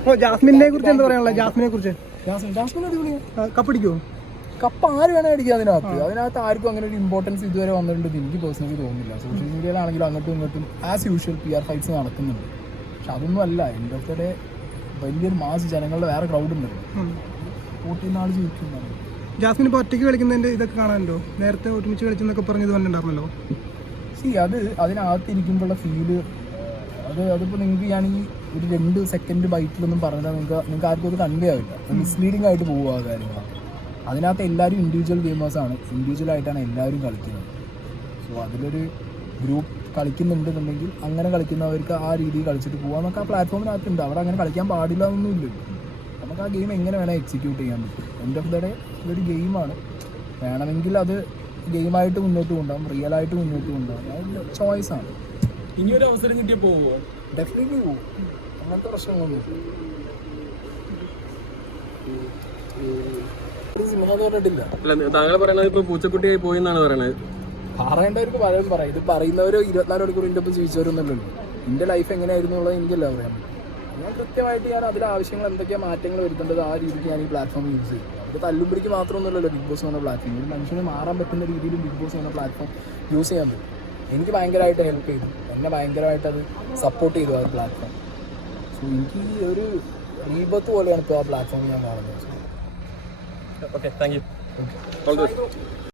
അപ്പോൾ ജാസ്മിനെ കുറിച്ച് എന്താ പറയാനുള്ളത്? ജാസ്മിനെ കുറിച്ച് ജാസ്മിൻ അടിപൊളിയാണ്. കപ്പടിക്കുമോ? കപ്പ് ആര് വേണേൽ അടിക്കുക അതിനകത്ത് ആർക്കും അങ്ങനെ ഒരു ഇമ്പോർട്ടൻസ് ഇതുവരെ വന്നിട്ടുണ്ട് എനിക്ക് പേഴ്സണലി തോന്നുന്നില്ല. സോഷ്യൽ മീഡിയയിലാണെങ്കിലും അങ്ങോട്ടും ഇങ്ങോട്ടും ആസ് യൂഷ്വൽ PR ഫൈറ്റ്സ് നടക്കുന്നുണ്ട്. പക്ഷെ അതൊന്നും അല്ല. എൻ്റെ ഓഫ് ദ ഡേ വലിയൊരു മാസ് ജനങ്ങളുടെ വേറെ ക്രൗഡ് ഉണ്ട്. 14 നാൾ ജീവിക്കുന്നതാണ്. ജാസ്മിൻ ഇപ്പോൾ ഒറ്റയ്ക്ക് കളിക്കുന്നതിൻ്റെ ഇതൊക്കെ കാണാനുണ്ടോ? നേരത്തെ ഒരുമിച്ച് കളിച്ചെന്നൊക്കെ പറഞ്ഞത് പറഞ്ഞിട്ടുണ്ടായിരുന്നല്ലോ. അത് അതിനകത്തിരിക്കുമ്പോഴുള്ള ഫീല് അതിപ്പോൾ നിങ്ങൾക്ക് ഞാൻ ഈ ഒരു 2 സെക്കൻഡ് ബൈറ്റിലൊന്നും പറഞ്ഞാൽ നിങ്ങൾക്ക് ആർക്കും അത് കൺവേ ആവില്ല. മിസ്ലീഡിങ് ആയിട്ട് പോകുക ആ കാര്യങ്ങളൊക്കെ. അതിനകത്ത് എല്ലാവരും ഇൻഡിവിജ്വൽ ഗെയിമേഴ്സാണ്. ഇൻഡിവിജ്വലായിട്ടാണ് എല്ലാവരും കളിക്കുന്നത്. സോ അതിലൊരു ഗ്രൂപ്പ് കളിക്കുന്നുണ്ടെന്നുണ്ടെങ്കിൽ അങ്ങനെ കളിക്കുന്നവർക്ക് ആ രീതിയിൽ കളിച്ചിട്ട് പോകാമെന്നൊക്കെ ആ പ്ലാറ്റ്ഫോമിനകത്തുണ്ട്. അവിടെ അങ്ങനെ കളിക്കാൻ പാടില്ല എന്നൊന്നുമില്ല. നമുക്ക് ആ ഗെയിം എങ്ങനെ വേണേൽ എക്സിക്യൂട്ട് ചെയ്യാൻ പറ്റും. എൻ്റെ ഓഫ് ദ ഡേ ഇതൊരു ഗെയിമാണ്. വേണമെങ്കിൽ അത് ഗെയിമായിട്ട് മുന്നോട്ട് കൊണ്ടുപോകാം, റിയലായിട്ട് മുന്നോട്ട് കൊണ്ടുപോകാം. അത് ചോയ്സാണ്. ഇനിയൊരു അവസരം കിട്ടിയാൽ പോവുമോ? ഡെഫിനറ്റ്ലി പോകും. അങ്ങനത്തെ പ്രശ്നങ്ങളൊന്നും സിനിമ എന്ന് പറഞ്ഞിട്ടില്ല. താങ്കൾ പറയുന്നത് ഇപ്പൊ പൂച്ചക്കുട്ടിയായി പോയി എന്നാണ് പറയണത്. പറയേണ്ടവർക്ക് പലരും പറയും. ഇത് പറയുന്നവരോ 24 മണിക്കൂർ എൻ്റെ ഒപ്പം ജീവിച്ചവരൊന്നുമല്ലോ. എൻ്റെ ലൈഫ് എങ്ങനെയായിരുന്നു എന്നുള്ളത് എനിക്കല്ല പറയാൻ പറ്റും. ഞാൻ കൃത്യമായിട്ട് അതിലെ ആവശ്യങ്ങൾ എന്തൊക്കെയാണ് മാറ്റങ്ങൾ വരുത്തേണ്ടത് ആ രീതിക്ക് ഞാൻ ഈ പ്ലാറ്റ്ഫോം യൂസ് ചെയ്യും. അത് തല്ലുപിടിക്ക് മാത്രമൊന്നുമല്ലല്ലോ ബിഗ് ബോസ് എന്ന പ്ലാറ്റ്ഫോം. ഒരു മനുഷ്യന് മാറാൻ പറ്റുന്ന രീതിയിൽ ബിഗ് ബോസ് എന്ന പ്ലാറ്റ്ഫോം യൂസ് ചെയ്യാൻ പറ്റും. എനിക്ക് ഭയങ്കരമായിട്ട് ഹെൽപ്പ് ചെയ്തു. എന്നെ ഭയങ്കരമായിട്ട് അത് സപ്പോർട്ട് ചെയ്തു ആ പ്ലാറ്റ്ഫോം. സോ എനിക്ക് ഒരു റീബത്ത് പോലെയാണ് ഇപ്പോൾ ആ പ്ലാറ്റ്ഫോം ഞാൻ കാണുന്നത്. Okay, thank you.